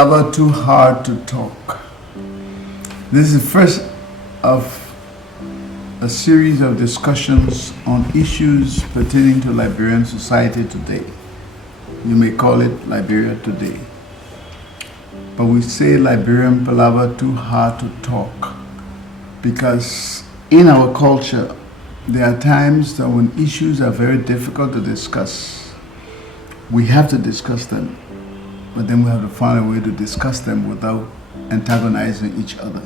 Palava too hard to talk. This is the first of a series of discussions on issues pertaining to Liberian society today. You may call it Liberia Today. But we say Liberian Palava too hard to talk because in our culture, there are times that when issues are very difficult to discuss, we have to discuss them, but then we have to find a way to discuss them without antagonizing each other.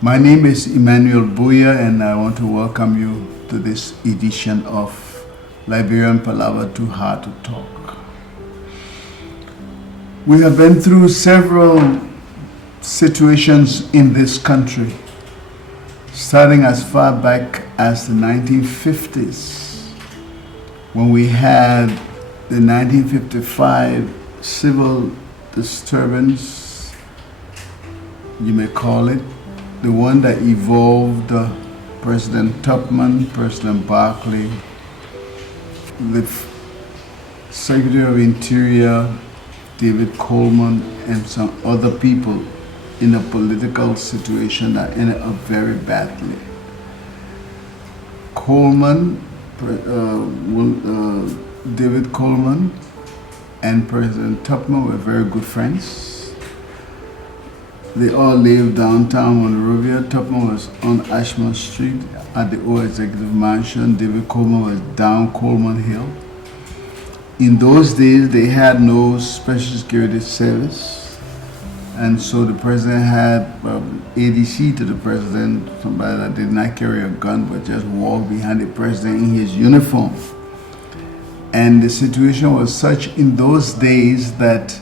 My name is Emmanuel Buya, and I want to welcome you to this edition of Liberian Palava Too Hard to Talk. We have been through several situations in this country, starting as far back as the 1950s, when we had the 1955 civil disturbance, you may call it, the one that evolved President Tubman, President Barclay, the Secretary of Interior, David Coleman, and some other people in a political situation that ended up very badly. David Coleman and President Tubman were very good friends. They all lived downtown Monrovia. Tubman was on Ashmont Street at the old executive mansion. David Coleman was down Coleman Hill. In those days, they had no special security service. And so the president had ADC to the president, somebody that did not carry a gun but just walked behind the president in his uniform. And the situation was such in those days that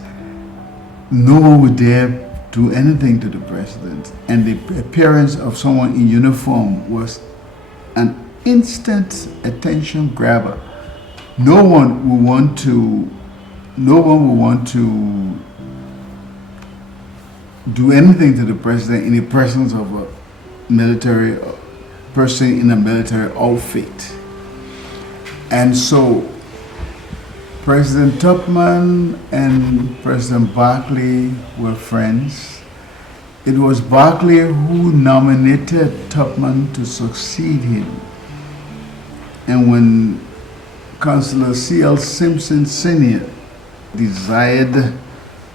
no one would dare do anything to the president. And the appearance of someone in uniform was an instant attention grabber. No one would want to do anything to the president in the presence of a military person in a military outfit. And so President Tubman and President Barclay were friends. It was Barclay who nominated Tubman to succeed him. And when Councillor C.L. Simpson Sr. desired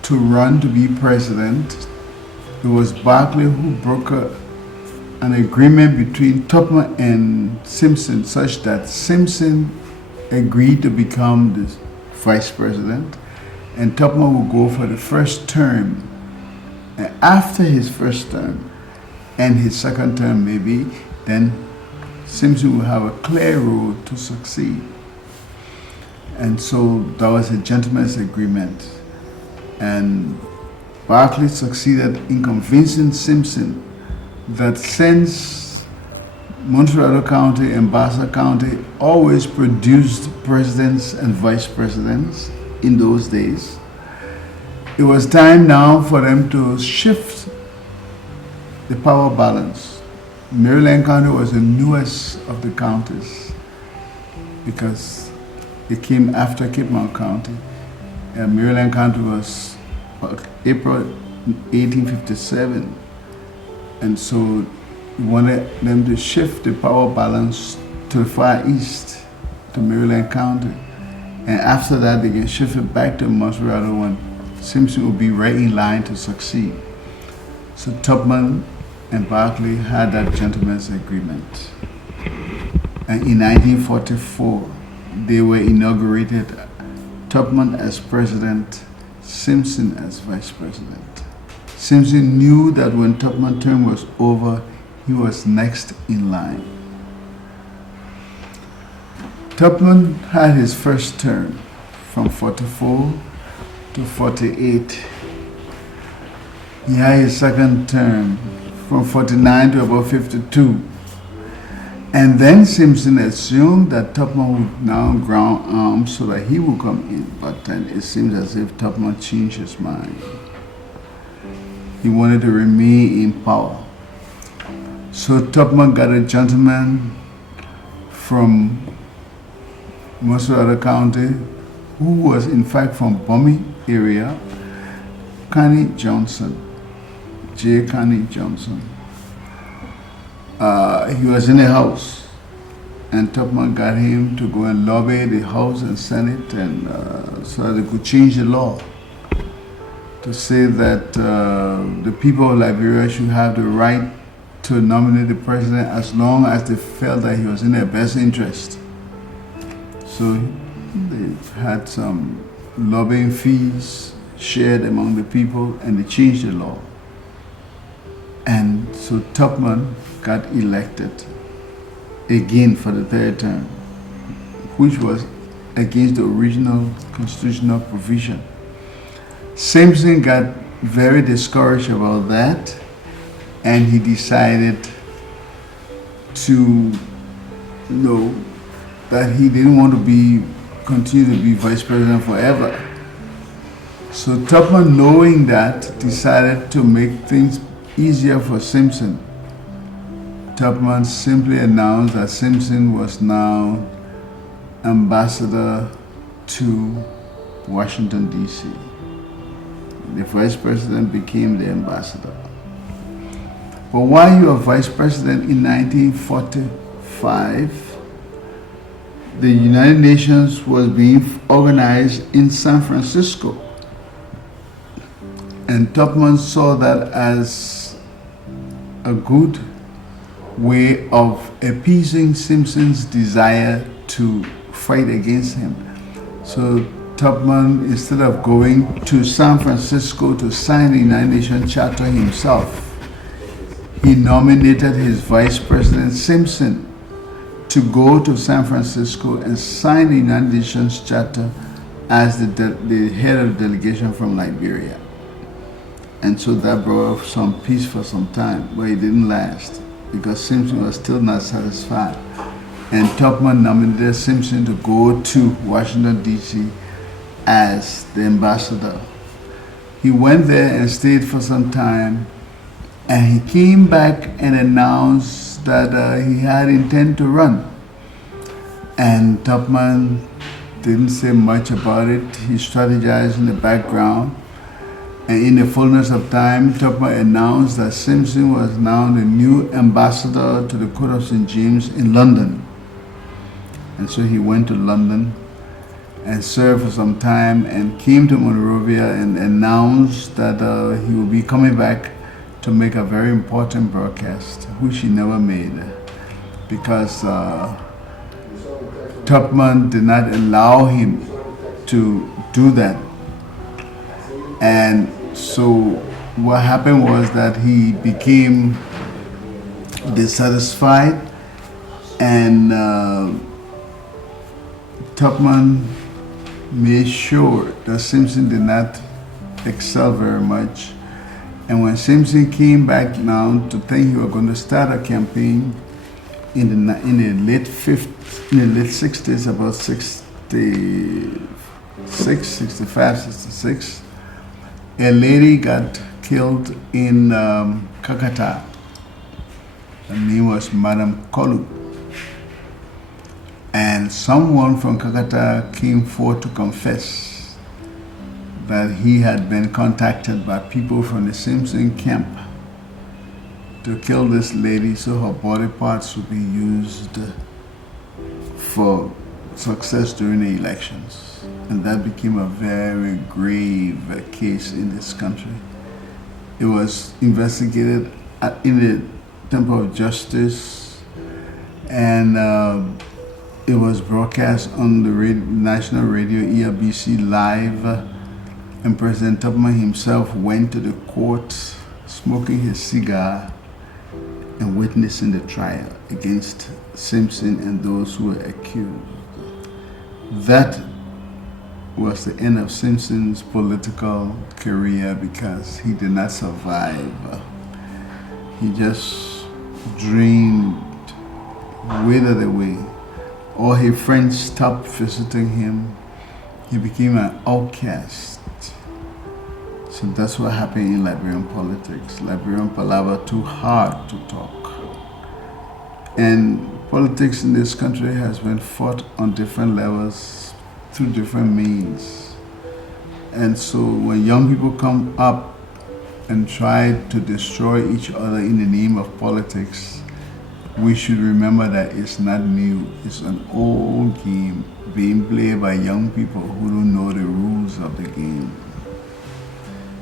to run to be president, it was Barclay who brokered an agreement between Tubman and Simpson such that Simpson agreed to become the vice president and Tubman would go for the first term. And after his first term and his second term maybe, then Simpson will have a clear road to succeed. And so that was a gentleman's agreement. And Barclay succeeded in convincing Simpson that since Montreal County and Bassa County always produced presidents and vice presidents in those days, it was time now for them to shift the power balance. Maryland County was the newest of the counties because it came after Cape Mount County. And Maryland County was April 1857, and so we wanted them to shift the power balance to the far east, to Maryland County, and after that they can shift it back to Montreal when Simpson would be right in line to succeed. So Tubman and Barclay had that gentleman's agreement, and in 1944 they were inaugurated, Tubman as president, Simpson as vice president. Simpson knew that when Tubman's term was over, he was next in line. Tubman had his first term from 44 to 48. He had his second term from 49 to about 52. And then Simpson assumed that Tubman would now ground arms so that he would come in, but then it seems as if Tubman changed his mind. He wanted to remain in power. So Tubman got a gentleman from Montreal County who was in fact from Bummy area, Carney Johnson, J. Carney Johnson. He was in the House, and Tubman got him to go and lobby the House and Senate, and so that they could change the law to say that the people of Liberia should have the right to nominate the president as long as they felt that he was in their best interest. So they had some lobbying fees shared among the people, and they changed the law. And so Tubman got elected again for the third term, which was against the original constitutional provision. Simpson got very discouraged about that, and he decided to know that he didn't want to continue to be vice president forever. So Tubman, knowing that, decided to make things easier for Simpson. Tubman simply announced that Simpson was now ambassador to Washington, D.C. The vice president became the ambassador. But while you were vice president in 1945, the United Nations was being organized in San Francisco. And Tubman saw that as a good way of appeasing Simpson's desire to fight against him. So Tubman, instead of going to San Francisco to sign the United Nations Charter himself, he nominated his vice president Simpson to go to San Francisco and sign the United Nations Charter as the head of the delegation from Liberia. And so that brought some peace for some time, but it didn't last because Simpson was still not satisfied. And Tubman nominated Simpson to go to Washington, D.C. as the ambassador. He went there and stayed for some time, and he came back and announced that he had intent to run. And Tubman didn't say much about it. He strategized in the background. And in the fullness of time, Tubman announced that Simpson was now the new ambassador to the Court of St. James in London. And so he went to London and served for some time and came to Monrovia and announced that he would be coming back to make a very important broadcast, which he never made because Tubman did not allow him to do that. And so what happened was that he became dissatisfied, and Tubman made sure that Simpson did not excel very much. And when Simpson came back now to think he was going to start a campaign in the late 60s, about 66, 65, 66, a lady got killed in Calcutta. Her name was Madame Kolu. And someone from Calcutta came forth to confess that he had been contacted by people from the Simpson camp to kill this lady so her body parts would be used for success during the elections. And that became a very grave case in this country. It was investigated in the Temple of Justice, and it was broadcast on the national radio ERBC live, and President Tubman himself went to the court smoking his cigar and witnessing the trial against Simpson and those who were accused. That was the end of Simpson's political career because he did not survive. He just drained, withered away. All his friends stopped visiting him. He became an outcast. So that's what happened in Liberian politics. Liberian Palava too hard to talk. And politics in this country has been fought on different levels through different means. And so when young people come up and try to destroy each other in the name of politics, we should remember that it's not new. It's an old game being played by young people who don't know the rules of the game.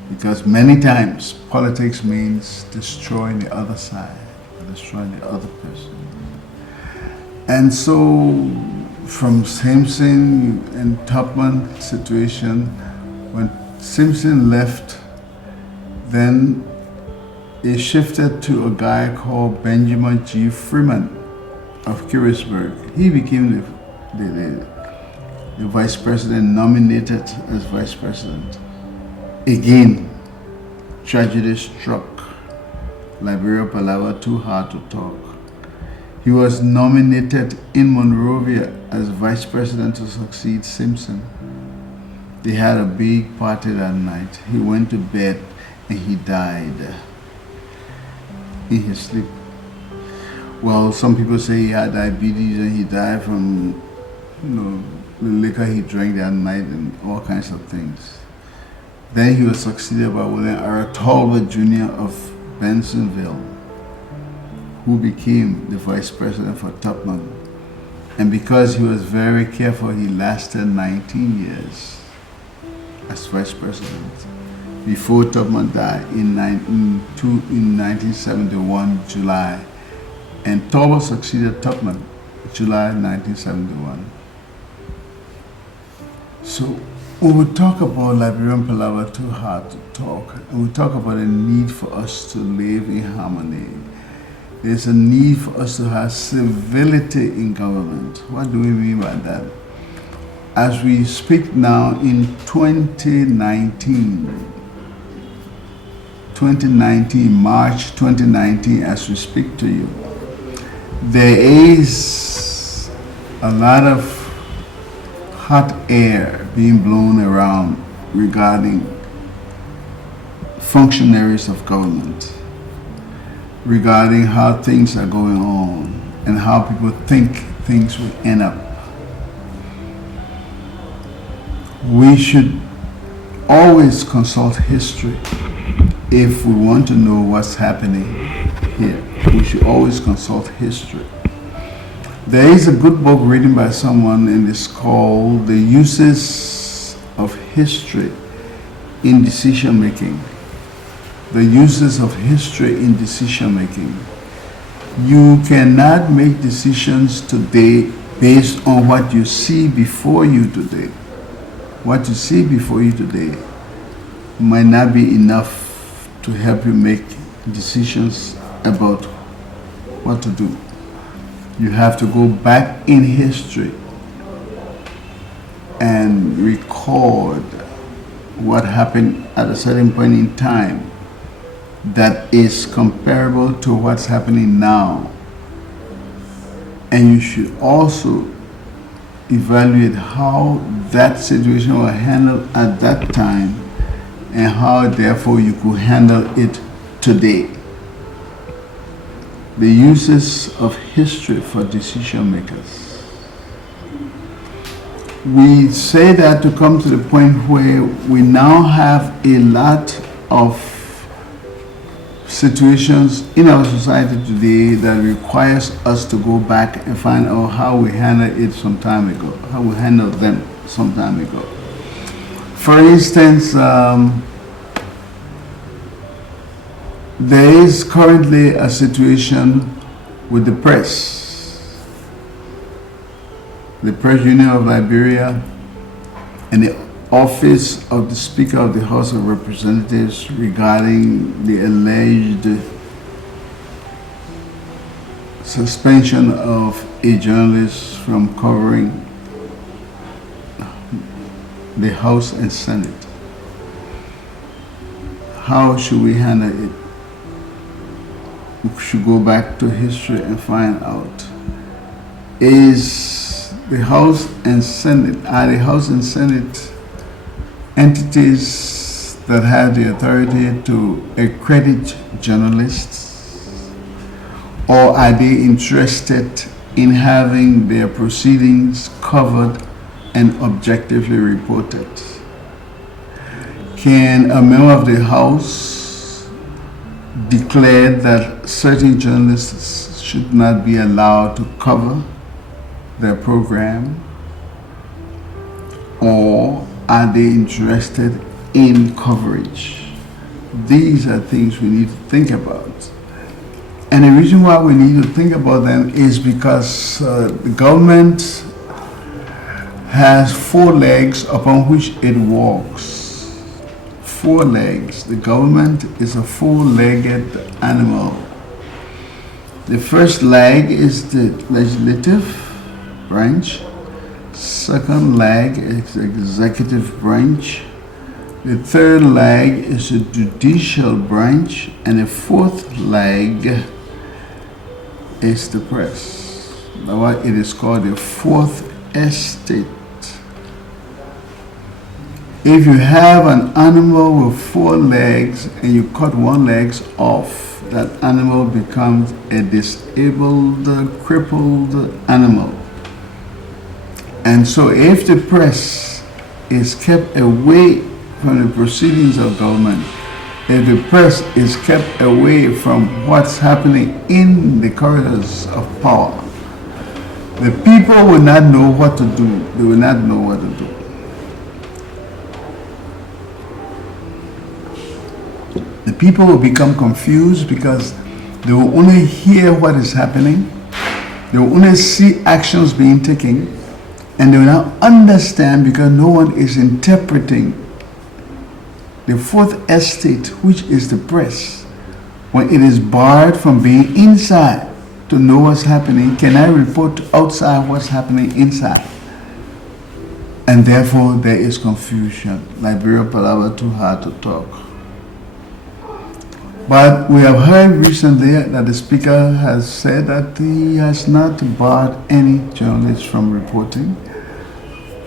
Because many times politics means destroying the other side, destroying the other person. And so from Simpson and Tubman situation, when Simpson left, then it shifted to a guy called Benjamin G. Freeman of Currisburg. He became the vice president, nominated as vice president. Again, tragedy struck. Liberia, Palava, too hard to talk. He was nominated in Monrovia as vice president to succeed Simpson. They had a big party that night. He went to bed and he died in his sleep. Well, some people say he had diabetes and he died from the liquor he drank that night and all kinds of things. Then he was succeeded by William R. Talbot Jr. of Bensonville, who became the vice president for Tubman. And because he was very careful, he lasted 19 years as vice president before Tubman died in 1971, July. And Talbot succeeded Tubman, July 1971. So when we talk about Liberian Palava, too hard to talk, and we talk about the need for us to live in harmony, there's a need for us to have civility in government. What do we mean by that? As we speak now in 2019, March 2019, as we speak to you, there is a lot of hot air being blown around regarding functionaries of government, regarding how things are going on and how people think things will end up. We should always consult history if we want to know what's happening here. We should always consult history. There is a good book written by someone, and it's called The Uses of History in Decision Making. The uses of history in decision making. You cannot make decisions today based on what you see before you today. What you see before you today might not be enough to help you make decisions about what to do. You have to go back in history and record what happened at a certain point in time that is comparable to what's happening now. And you should also evaluate how that situation was handled at that time and how therefore you could handle it today. The uses of history for decision makers. We say that to come to the point where we now have a lot of situations in our society today that requires us to go back and find out how we handled it some time ago, how we handled them some time ago. For instance, there is currently a situation with the press. The Press Union of Liberia and the Office of the Speaker of the House of Representatives regarding the alleged suspension of a journalist from covering the House and Senate. How should we handle it? We should go back to history and find out. Is the House and Senate, are the House and Senate entities that have the authority to accredit journalists, or are they interested in having their proceedings covered and objectively reported? Can a member of the House declare that certain journalists should not be allowed to cover their program? Or are they interested in coverage? These are things we need to think about. And the reason why we need to think about them is because the government has 4 legs upon which it walks. 4 legs. The government is a 4-legged animal. The first leg is the legislative branch. Second leg is the executive branch. The third leg is the judicial branch. And the fourth leg is the press. That's why it is called the fourth estate. If you have an animal with 4 legs and you cut one leg off, that animal becomes a disabled, crippled animal. And so if the press is kept away from the proceedings of government, if the press is kept away from what's happening in the corridors of power, the people will not know what to do. They will not know what to do. The people will become confused because they will only hear what is happening. They will only see actions being taken, and they will not understand because no one is interpreting. The fourth estate, which is the press, when it is barred from being inside to know what's happening, can I report outside what's happening inside? And therefore there is confusion. Liberian Palava, too hard to talk. But we have heard recently that the speaker has said that he has not barred any journalists from reporting.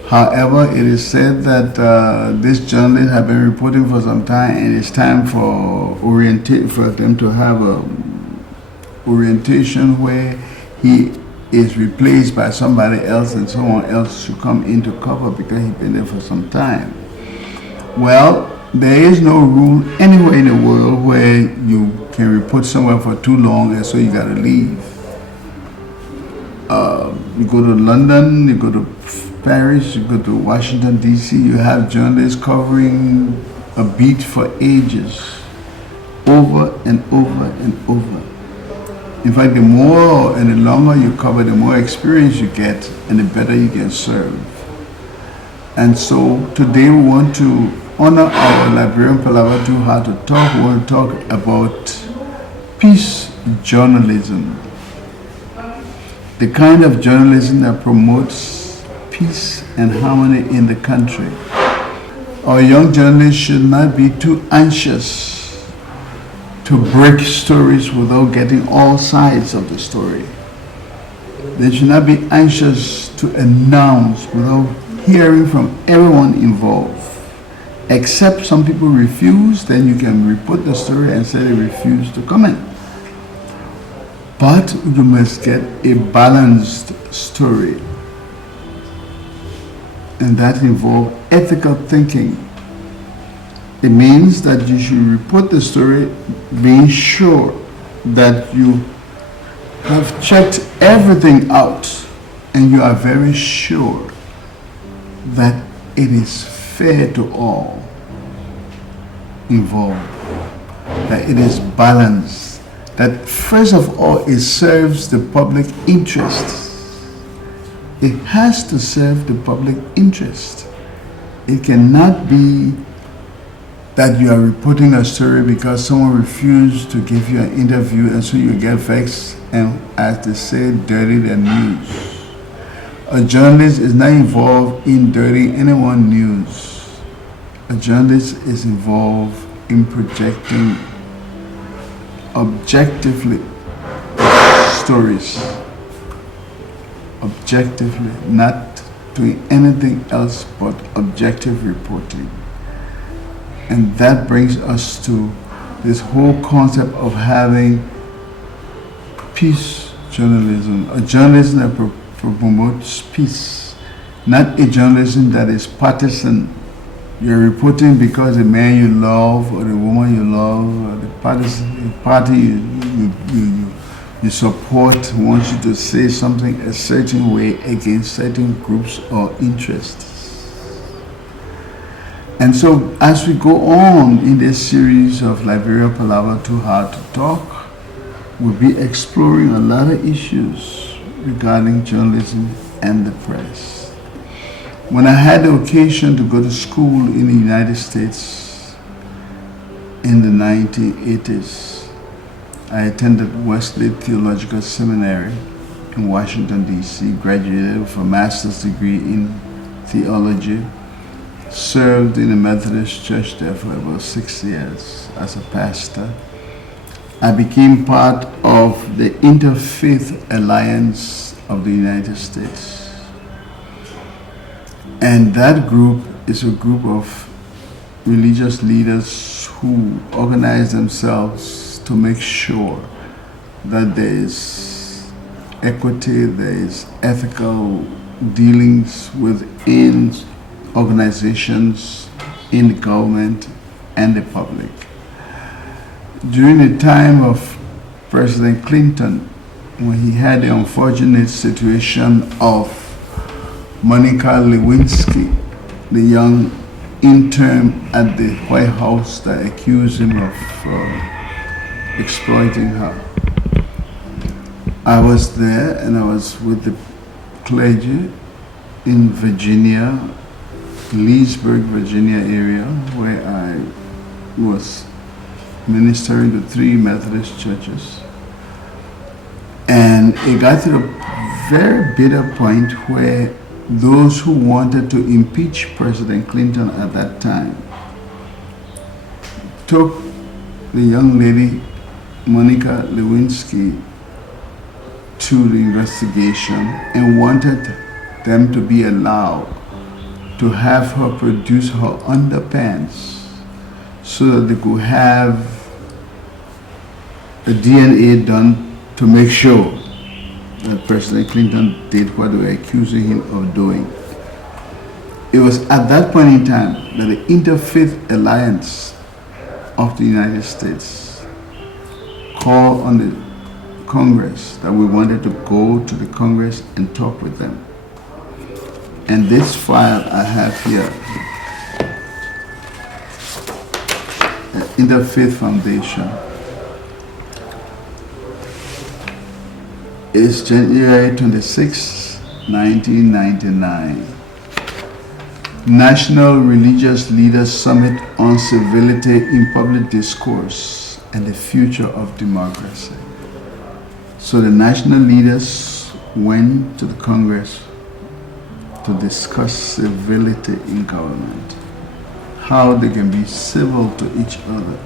However, it is said that these journalists have been reporting for some time, and it's time for them to have a orientation where he is replaced by somebody else, and someone else should come in to cover because he's been there for some time. Well, there is no rule anywhere in the world where you can report somewhere for too long and so you gotta leave. You go to London, you go to Paris, you go to Washington, D.C., you have journalists covering a beat for ages, over and over and over. In fact, the more and the longer you cover, the more experience you get and the better you can serve. And so today we want to honor our Liberian Palava, too hard to talk. We want to talk about peace journalism. The kind of journalism that promotes peace and harmony in the country. Our young journalists should not be too anxious to break stories without getting all sides of the story. They should not be anxious to announce without hearing from everyone involved. Except some people refuse, then you can report the story and say they refuse to comment. But you must get a balanced story. And that involves ethical thinking. It means that you should report the story being sure that you have checked everything out and you are very sure that it is fair to all involved, that it is balanced, that first of all it serves the public interest. It has to serve the public interest. It cannot be that you are reporting a story because someone refused to give you an interview and so you get vexed and, as they say, dirty the news. A journalist is not involved in dirtying anyone's news. A journalist is involved in projecting objectively stories. Objectively, not doing anything else but objective reporting. And that brings us to this whole concept of having peace journalism, a journalism that promotes peace, not a journalism that is partisan, You're reporting because the man you love or the woman you love or the party you support wants you to say something a certain way against certain groups or interests. And so as we go on in this series of Liberia Palava Too Hard to Talk, we'll be exploring a lot of issues regarding journalism and the press. When I had the occasion to go to school in the United States in the 1980s, I attended Wesley Theological Seminary in Washington, D.C., graduated with a master's degree in theology, served in the Methodist Church there for about 6 years as a pastor. I became part of the Interfaith Alliance of the United States. And that group is a group of religious leaders who organize themselves to make sure that there is equity, there is ethical dealings within organizations, in the government, and the public. During the time of President Clinton, when he had the unfortunate situation of Monica Lewinsky, the young intern at the White House that accused him of exploiting her. I was there and I was with the clergy in Virginia, Leesburg, Virginia area, where I was ministering to 3 Methodist churches. And it got to a very bitter point where those who wanted to impeach President Clinton at that time took the young lady, Monica Lewinsky, to the investigation and wanted them to be allowed to have her produce her underpants so that they could have a DNA done to make sure that President Clinton did what they were accusing him of doing. It was at that point in time that the Interfaith Alliance of the United States called on the Congress that we wanted to go to the Congress and talk with them. And this file I have here, Interfaith Foundation, is January 26, 1999. National Religious Leaders Summit on Civility in Public Discourse and the Future of Democracy. So the national leaders went to the Congress to discuss civility in government, how they can be civil to each other,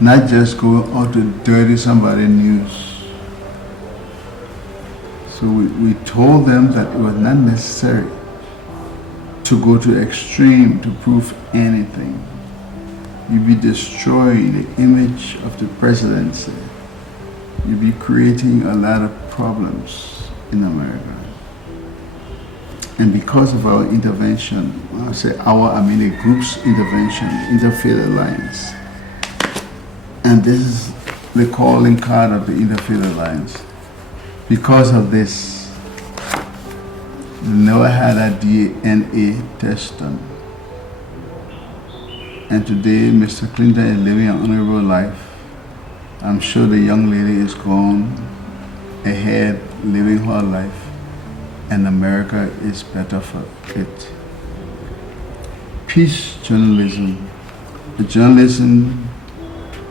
not just go out to dirty somebody's news. So we told them that it was not necessary to go to extreme to prove anything. You'd be destroying the image of the presidency. You'd be creating a lot of problems in America. And because of our intervention, I say I mean the group's intervention, Interfaith Alliance. And this is the calling card of the Interfaith Alliance. Because of this, they never had a DNA test done. And today, Mr. Clinton is living an honorable life. I'm sure the young lady is gone ahead, living her life, and America is better for it. Peace journalism, a journalism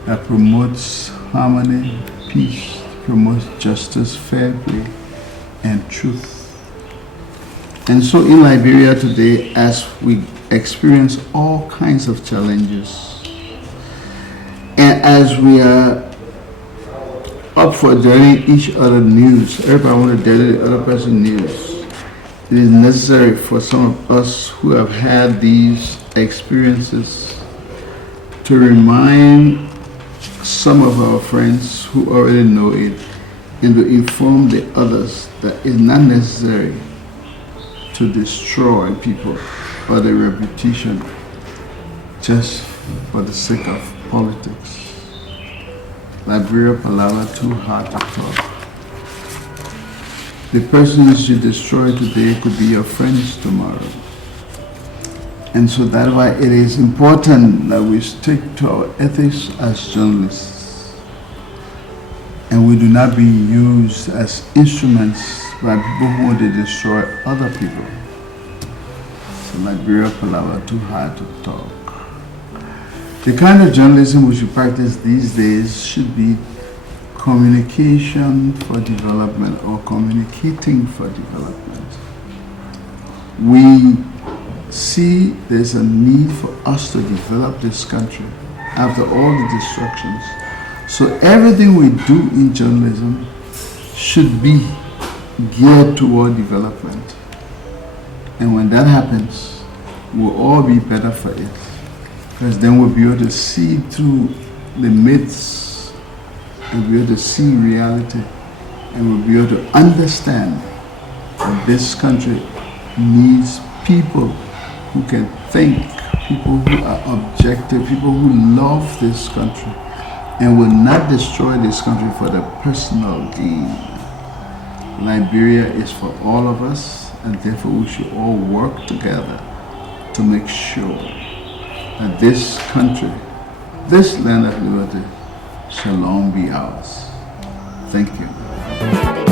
that promotes harmony, peace, promotes justice, fair play, and truth. And so in Liberia today, as we experience all kinds of challenges, and as we are up for dirtying each other news, everybody want to dirty the other person's news, it is necessary for some of us who have had these experiences to remind some of our friends who already know it and to inform the others that it's not necessary to destroy people or their reputation just for the sake of politics. Liberia, Palava, too hard to talk. The persons you destroy today could be your friends tomorrow. And so that's why it is important that we stick to our ethics as journalists. And we do not be used as instruments by people who want to destroy other people. So Liberia, Palava, too hard to talk. The kind of journalism we should practice these days should be communication for development or communicating for development. We see there's a need for us to develop this country after all the destructions. So everything we do in journalism should be geared toward development. And when that happens, we'll all be better for it. Because then we'll be able to see through the myths, and we'll be able to see reality, and we'll be able to understand that this country needs people who can think, people who are objective, people who love this country and will not destroy this country for the personal gain. Liberia is for all of us, and therefore we should all work together to make sure that this country, this land of liberty, shall long be ours. Thank you.